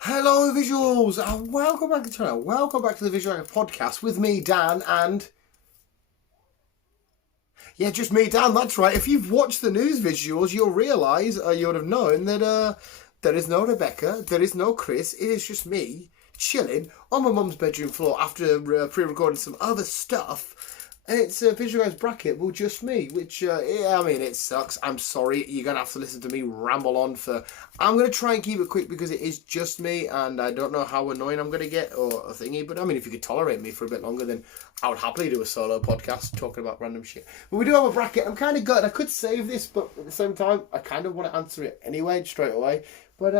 Hello visuals, and welcome back to the channel. Welcome back to the Visual Podcast with me, Dan, and... yeah, just me, Dan, that's right. If you've watched the news visuals, you'll realise, you would have known that there is no Rebecca, there is no Chris, it is just me chilling on my mum's bedroom floor after pre-recording some other stuff. And it's a visualised bracket, well, just me, which, yeah, I mean, it sucks. I'm sorry, you're going to have to listen to me ramble on for... I'm going to try and keep it quick because it is just me, and I don't know how annoying I'm going to get or a thingy, but I mean, if you could tolerate me for a bit longer, then I would happily do a solo podcast talking about random shit. But we do have a bracket. I'm kind of gutted. I could save this, but at the same time, I kind of want to answer it anyway, straight away. But,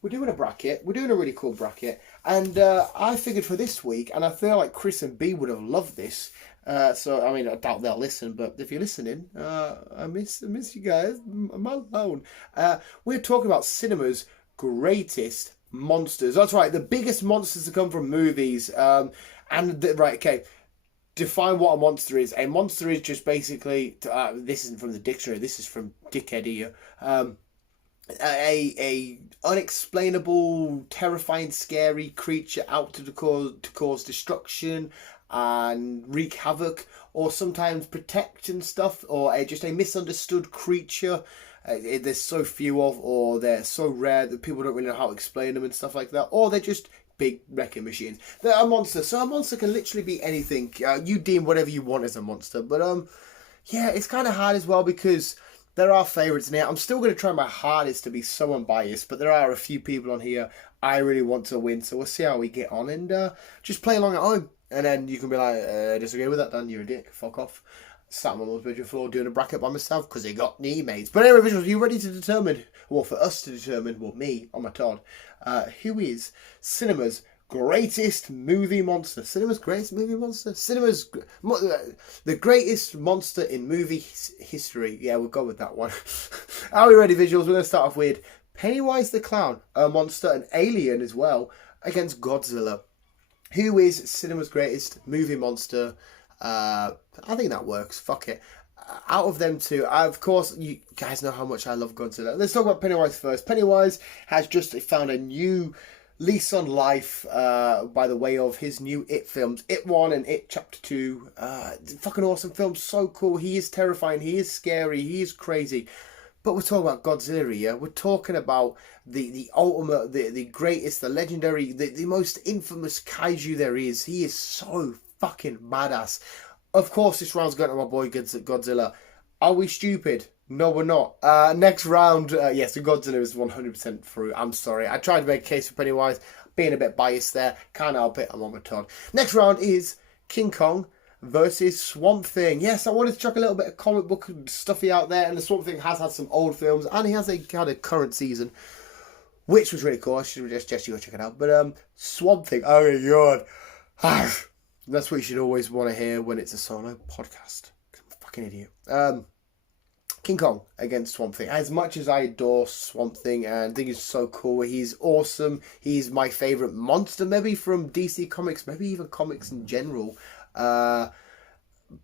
we're doing a bracket. We're doing a really cool bracket. And I figured for this week, and I feel like Chris and B would have loved this. So, I mean, I doubt they'll listen, but if you're listening, I miss you guys. I'm alone. We're talking about cinema's greatest monsters. That's right, the biggest monsters to come from movies. Right, okay. Define what a monster is. A monster is just basically, this isn't from the dictionary, this is from Dickhead here. A unexplainable, terrifying, scary creature out to cause destruction and wreak havoc, or sometimes protect and stuff, or just a misunderstood creature. There's so few of, or they're so rare that people don't really know how to explain them and stuff like that, or they're just big wrecking machines. They're a monster, so a monster can literally be anything. You deem whatever you want as a monster, but yeah, it's kind of hard as well because there are favourites in here. I'm still going to try my hardest to be so unbiased, but there are a few people on here I really want to win, so we'll see how we get on, and just play along at home. And then you can be like, disagree with that, Dan, you're a dick, fuck off. Sat on my mum's bedroom floor doing a bracket by myself because they got knee mates. But anyway, visuals, are you ready to determine, well, for us to determine, well, me, on my Todd, who is cinema's greatest movie monster? Cinema's greatest movie monster? Cinema's, the greatest monster in movie history. Yeah, we'll go with that one. Are we ready, visuals? We're going to start off with Pennywise the Clown, a monster, an alien as well, against Godzilla. Who is cinema's greatest movie monster? I think that works. Fuck it. Out of them two, of course, you guys know how much I love Godzilla. Let's talk about Pennywise first. Pennywise has just found a new lease on life by the way of his new It films. It 1 and It Chapter 2. Fucking awesome films. So cool. He is terrifying. He is scary. He is crazy. But we're talking about Godzilla, yeah? We're talking about the ultimate, the greatest, the legendary, the most infamous kaiju there is. He is so fucking badass. Of course, this round's going to my boy Godzilla. Are we stupid? No, we're not. Next round, yes, the Godzilla is 100% through. I'm sorry. I tried to make a case for Pennywise. Being a bit biased there. Can't help it. I'm on my Todd. Next round is King Kong versus Swamp Thing. Yes, I wanted to chuck a little bit of comic book stuffy out there, and the Swamp Thing has had some old films, and he has had a current season, which was really cool. I should suggest you go check it out. But Swamp Thing, oh my god, that's what you should always want to hear when it's a solo podcast. I'm a fucking idiot. King Kong against Swamp Thing. As much as I adore Swamp Thing and think he's so cool, he's awesome. He's my favourite monster, maybe from DC Comics, maybe even comics in general. But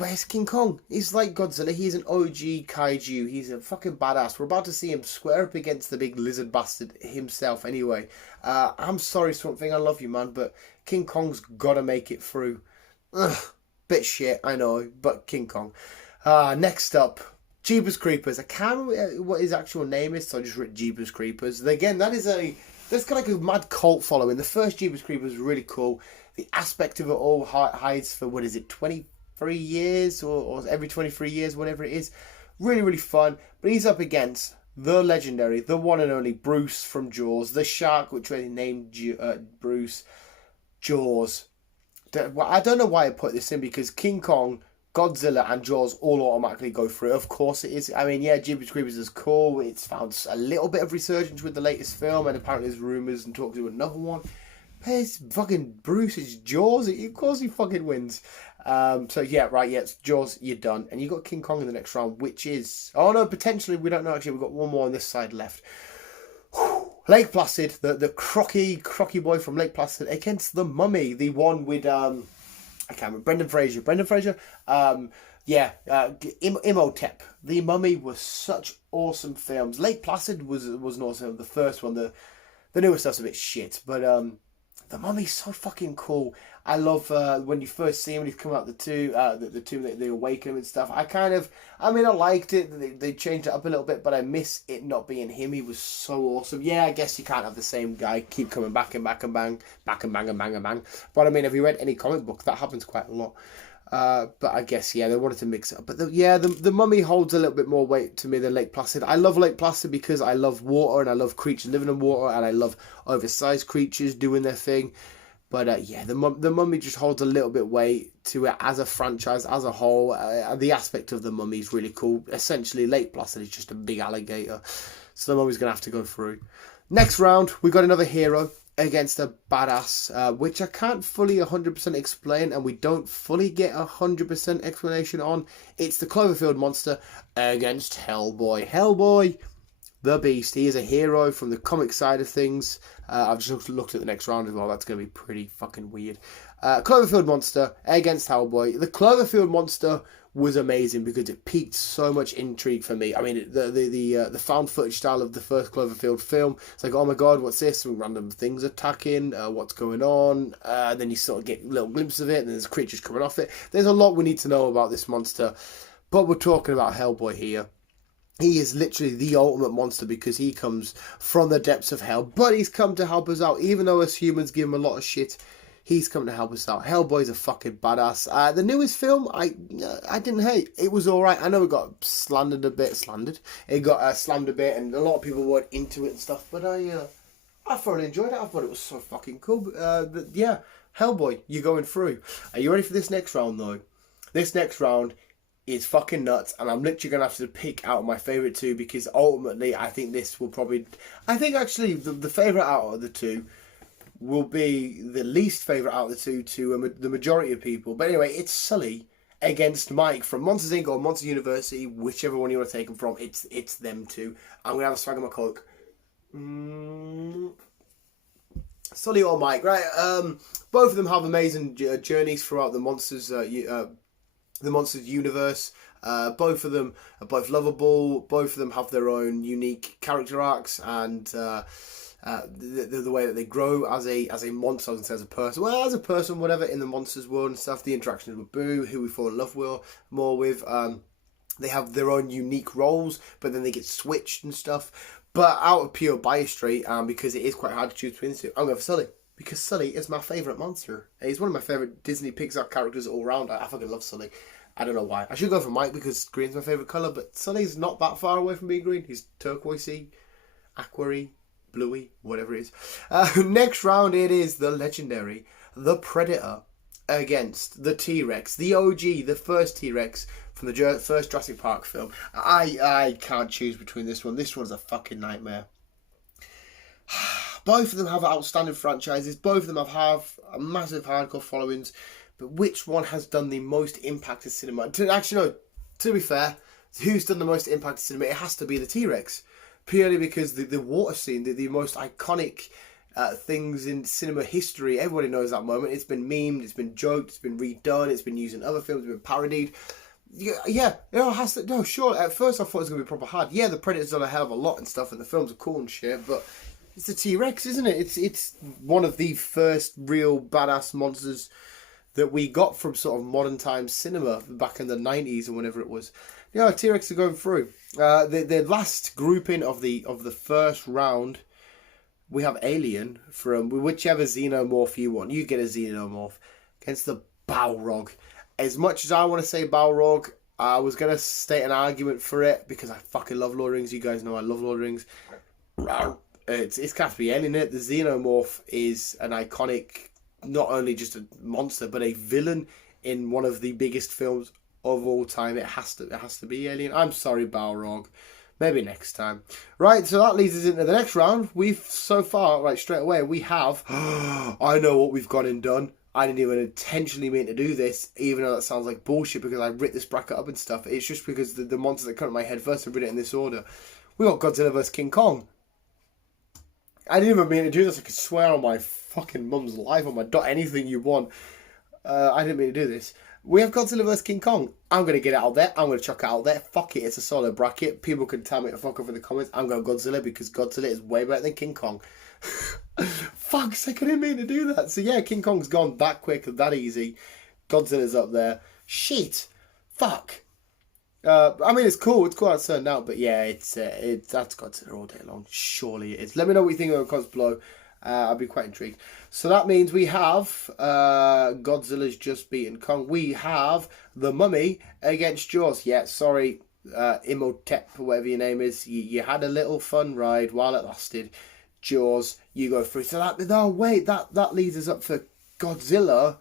it's King Kong. He's like Godzilla. He's an OG kaiju. He's a fucking badass. We're about to see him square up against the big lizard bastard himself anyway. I'm sorry, Swamp Thing. I love you, man. But King Kong's got to make it through. Ugh, bit shit, I know. But King Kong. Next up, Jeepers Creepers. I can't remember what his actual name is, so I just wrote Jeepers Creepers. Again, that's got like a mad cult following. The first Jeepers Creepers was really cool. The aspect of it all hides for, 23 years or every 23 years, whatever it is. Really, really fun. But he's up against the legendary, the one and only Bruce from Jaws. The shark, which they named Bruce. Jaws. I don't know why I put this in, because King Kong, Godzilla and Jaws all automatically go through. Of course it is. I mean, yeah, Jeepers Creepers is cool. It's found a little bit of resurgence with the latest film, and apparently there's rumours and talks to another one. But it's fucking Bruce, it's Jaws. Of course he fucking wins. So yeah, right, yeah, it's Jaws, you're done. And you got King Kong in the next round, which is... oh no, potentially, we don't know actually. We've got one more on this side left. Lake Placid, the crocky boy from Lake Placid against the Mummy, the one with... I can't remember. Brendan Fraser. Yeah, Imhotep. The Mummy was such awesome films. Lake Placid was an awesome. The first one, the newer stuff's a bit shit, but the Mummy's so fucking cool. I love when you first see him when he's come out the tomb, they awaken him and stuff. I mean, I liked it. They changed it up a little bit, but I miss it not being him. He was so awesome. Yeah, I guess you can't have the same guy keep coming back and back and bang, back and bang and bang and bang. But I mean, have you read any comic book? That happens quite a lot. But I guess, yeah, they wanted to mix it up. But the Mummy holds a little bit more weight to me than Lake Placid. I love Lake Placid because I love water and I love creatures living in water and I love oversized creatures doing their thing. But yeah, the Mummy just holds a little bit weight to it as a franchise, as a whole. The aspect of the Mummy is really cool. Essentially, Lake Placid is just a big alligator. So the Mummy's going to have to go through. Next round, we got another hero against a badass, which I can't fully 100% explain, and we don't fully get 100% explanation on. It's the Cloverfield monster against Hellboy. Hellboy, the Beast. He is a hero from the comic side of things. I've just looked at the next round as well. That's going to be pretty fucking weird. Cloverfield monster against Hellboy. The Cloverfield monster was amazing because it piqued so much intrigue for me. I mean, the found footage style of the first Cloverfield film. It's like, oh my god, what's this? Some random things attacking. What's going on? Then you sort of get little glimpses of it, and there's creatures coming off it. There's a lot we need to know about this monster, but we're talking about Hellboy here. He is literally the ultimate monster because he comes from the depths of hell, but he's come to help us out. Even though us humans give him a lot of shit, he's come to help us out. Hellboy's a fucking badass. The newest film, I didn't hate. It was alright. I know it got slandered a bit. It got slammed a bit, and a lot of people weren't into it and stuff, but I thoroughly enjoyed it. I thought it was so fucking cool. Yeah, Hellboy, you're going through. Are you ready for this next round, though? This next round is fucking nuts, and I'm literally going to have to pick out my favourite two because ultimately I think this will probably... I think actually the favourite out of the two will be the least favourite out of the two to the majority of people. But anyway, it's Sully against Mike from Monsters Inc. or Monster University, whichever one you want to take them from. It's them two. I'm going to have a swag of my Coke. Sully or Mike, right? Both of them have amazing journeys throughout the Monsters universe. Both of them are both lovable. Both of them have their own unique character arcs and the way that they grow as a monster, as a person. Well, as a person, whatever, in the monsters world and stuff. The interactions with Boo, who we fall in love with more with. They have their own unique roles, but then they get switched and stuff. But out of pure bias trait, because it is quite hard to choose between the two, I'm going for Sully. Because Sully is my favourite monster. He's one of my favourite Disney Pixar characters all round. I fucking love Sully. I don't know why. I should go for Mike because green's my favourite colour, but Sully's not that far away from being green. He's turquoisey, aquary, bluey, whatever it is. Next round, it is the legendary, the Predator against the T-Rex, the OG, the first T-Rex from the first Jurassic Park film. I can't choose between this one. This one's a fucking nightmare. Both of them have outstanding franchises. Both of them have a massive hardcore followings. But which one has done the most impact to cinema? Actually, no, to be fair, who's done the most impact to cinema? It has to be the T-Rex. Purely because the water scene, the most iconic things in cinema history, everybody knows that moment. It's been memed, it's been joked, it's been redone, it's been used in other films, it's been parodied. Yeah, it has to. No, sure. At first, I thought it was going to be proper hard. Yeah, the Predator's done a hell of a lot and stuff, and the films are cool and shit, but it's the T-Rex, isn't it? It's one of the first real badass monsters that we got from sort of modern time cinema back in the 90s or whenever it was. Yeah, T-Rex are going through. The last grouping of the first round, we have Alien from whichever xenomorph you want. You get a xenomorph against the Balrog. As much as I want to say Balrog, I was going to state an argument for it because I fucking love Lord of the Rings. You guys know I love Lord of the Rings. It's got to be Alien. The xenomorph is an iconic, not only just a monster, but a villain in one of the biggest films of all time. It has to be Alien. I'm sorry, Balrog. Maybe next time. Right, so that leads us into the next round. We've so far, right, straight away, we have... I know what we've gone and done. I didn't even intentionally mean to do this, even though that sounds like bullshit because I writ this bracket up and stuff. It's just because the monsters that come to my head first, I've written it in this order. We got Godzilla vs. King Kong. I didn't even mean to do this. I could swear on my fucking mum's life, on my dot, anything you want. I didn't mean to do this. We have Godzilla vs King Kong. I'm going to get it out there. I'm going to chuck it out there. Fuck it, it's a solid bracket. People can tell me to fuck off in the comments. I'm going Godzilla because Godzilla is way better than King Kong. Fuck's sake, I didn't mean to do that. So yeah, King Kong's gone that quick and that easy. Godzilla's up there. Shit. Fuck. I mean, it's cool. It's cool how it's turned out. But yeah, that's Godzilla all day long. Surely it is. Let me know what you think in the comments below. I'll be quite intrigued. So that means we have Godzilla's just beaten Kong. We have The Mummy against Jaws. Yeah, sorry, Imhotep, or whatever your name is. You had a little fun ride while it lasted. Jaws, you go through. So that leads us up for Godzilla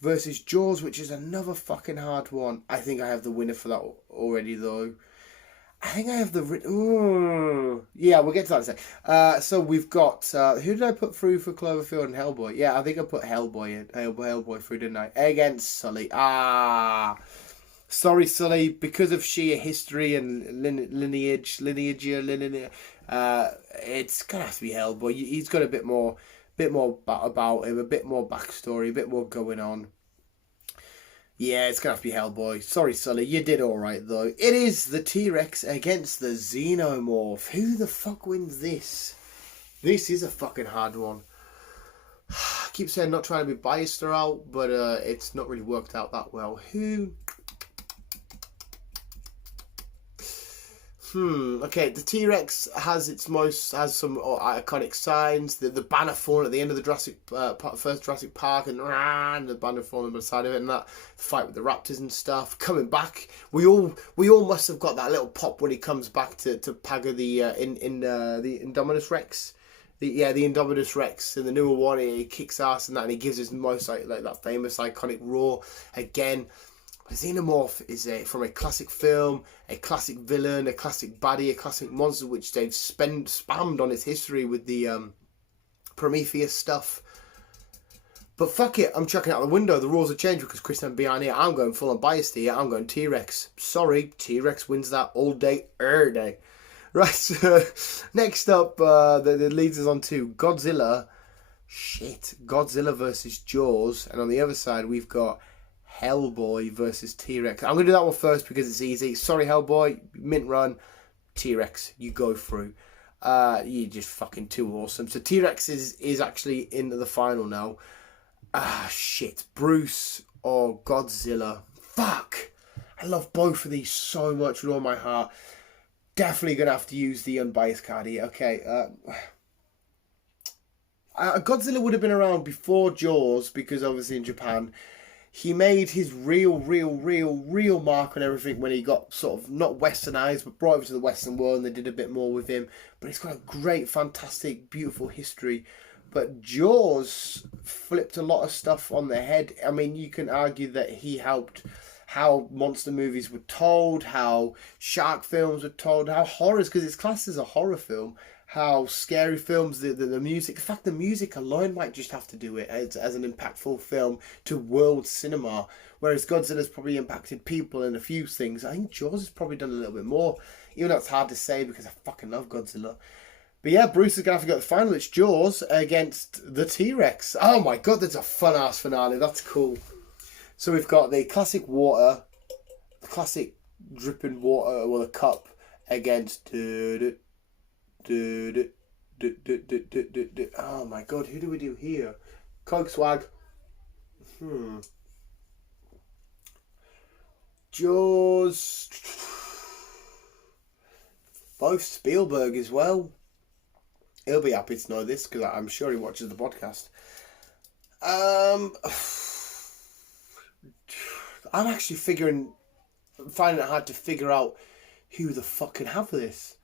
versus Jaws, which is another fucking hard one. I think I have the winner for that already, though. I think I have the... Yeah, we'll get to that in a sec. So we've got... who did I put through for Cloverfield and Hellboy? Yeah, I think I put Hellboy in. Hellboy through, didn't I? Against Sully. Sorry, Sully. Because of sheer history and lineage, it's going to have to be Hellboy. He's got a bit more about him, a bit more backstory, a bit more going on. Yeah, it's going to have to be Hellboy. Sorry, Sully. You did alright, though. It is the T-Rex against the Xenomorph. Who the fuck wins this? This is a fucking hard one. I keep saying not trying to be biased or out, but it's not really worked out that well. Who... Okay, the T-Rex has some iconic signs. The banner falling at the end of the first Jurassic Park, and the banner falling by the side of it, and that fight with the raptors and stuff. Coming back, we all must have got that little pop when he comes back to Paga the Indominus Rex. The Indominus Rex in the newer one, he kicks ass and that, and he gives his most like that famous iconic roar again. Xenomorph is from a classic film, a classic villain, a classic baddie, a classic monster, which they've spammed on its history with the Prometheus stuff. But fuck it, I'm chucking it out the window. The rules have changed because Chris and behind here. I'm going full on biased here. I'm going T-Rex. Sorry, T-Rex wins that all day, every day. Right, so next up, that leads us on to Godzilla. Godzilla versus Jaws. And on the other side, we've got Hellboy versus T-Rex. I'm going to do that one first because it's easy. Sorry, Hellboy. Mint run. T-Rex, you go through. You're just fucking too awesome. So T-Rex is actually in the final now. Shit. Bruce or Godzilla. Fuck. I love both of these so much with all my heart. Definitely going to have to use the unbiased card here. Okay. Godzilla would have been around before Jaws because obviously in Japan... He made his real mark on everything when he got sort of not westernized, but brought over to the Western world, and they did a bit more with him. But he's got a great, fantastic, beautiful history. But Jaws flipped a lot of stuff on the head. I mean, you can argue that he helped how monster movies were told, how shark films were told, how horrors, because it's classed as a horror film, how scary films, the music, in fact the music alone might just have to do it as an impactful film to world cinema, whereas Godzilla's probably impacted people in a few things. I think Jaws has probably done a little bit more, even though it's hard to say because I fucking love Godzilla. But yeah, Bruce is going to have to go to the final. It's Jaws against the T-Rex. Oh my god, that's a fun-ass finale. That's cool. So we've got the classic water, the classic dripping water, or the cup, against... Oh my god, who do we do here? Coke Swag. Jaws. Both Spielberg as well. He'll be happy to know this because I'm sure he watches the podcast. I'm actually finding it hard to figure out who the fuck can have this.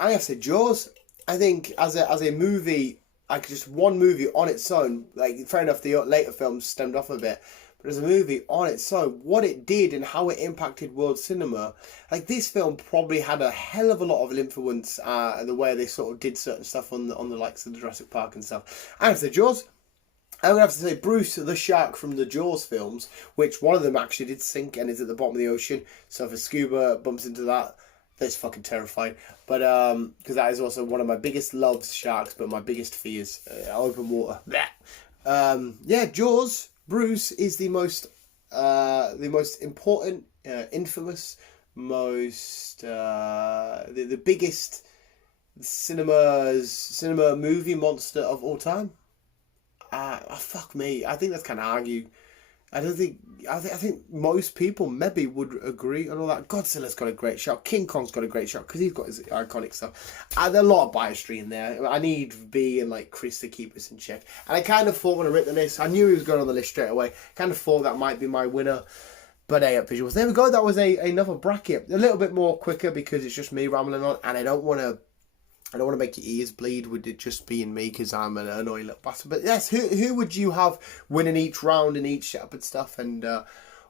I said Jaws. I think as a movie, like just one movie on its own, like fair enough, the later films stemmed off a bit, but as a movie on its own, what it did and how it impacted world cinema, like this film probably had a hell of a lot of influence, the way they sort of did certain stuff on the likes of the Jurassic Park and stuff. I have to say Jaws. I'm going to have to say Bruce the shark from the Jaws films, which one of them actually did sink and is at the bottom of the ocean, so if a scuba bumps into that, that's fucking terrifying. But because that is also one of my biggest loves, sharks, but my biggest fears, open water. Yeah, Jaws Bruce is the most important, infamous, the biggest cinema movie monster of all time. Fuck me. I think that's kind of argue. I think most people maybe would agree on all that. Godzilla's got a great shot. King Kong's got a great shot because he's got his iconic stuff. There's a lot of biasry in there. I need B and like Chris to keep us in check. And I kind of thought when I written this, I knew he was going on the list straight away. Kind of thought that might be my winner. But visuals. There we go. That was another bracket. A little bit more quicker because it's just me rambling on, and I don't want to make your ears bleed with it just being me because I'm an annoying little bastard. But yes, who would you have winning each round and each setup and stuff? And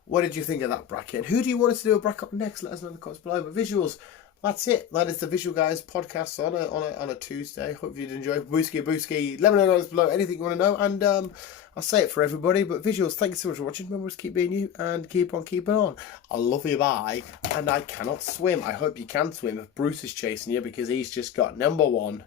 what did you think of that bracket? Who do you want us to do a bracket on next? Let us know in the comments below. But visuals, that's it. That is the Visual Guys podcast on a Tuesday. Hope you did enjoy. Booski. Let me know in the comments below anything you want to know. And I'll say it for everybody. But visuals, thank you so much for watching. Remember to keep being you and keep on keeping on. I love you, bye. And I cannot swim. I hope you can swim if Bruce is chasing you because he's just got number one.